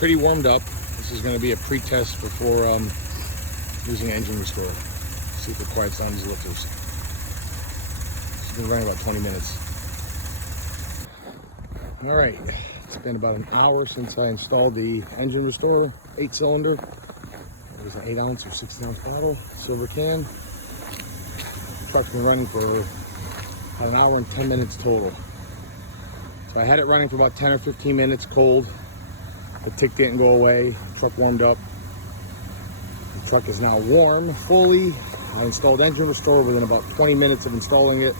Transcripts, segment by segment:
pretty warmed up. This is going to be a pre-test before using engine restore. See if it quiets down these lifters. It's been running about 20 minutes. All right, it's been about an hour since I installed the engine restore, 8-cylinder. It was an 8-ounce or 16-ounce bottle, silver can. The truck's been running for about an hour and 10 minutes total. So I had it running for about 10 or 15 minutes cold. The tick didn't go away. The truck warmed up. The truck is now warm fully. I installed engine restore within about 20 minutes of installing it.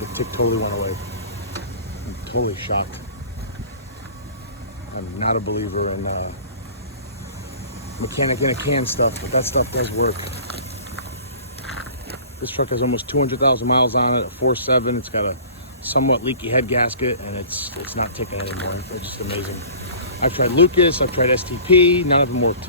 The tick totally went away. I'm totally shocked. I'm not a believer in mechanic in a can stuff, but that stuff does work. This truck has almost 200,000 miles on it, a 4.7. It's got a somewhat leaky head gasket, and it's not ticking anymore. It's just amazing. I've tried Lucas, I've tried STP, none of them worked.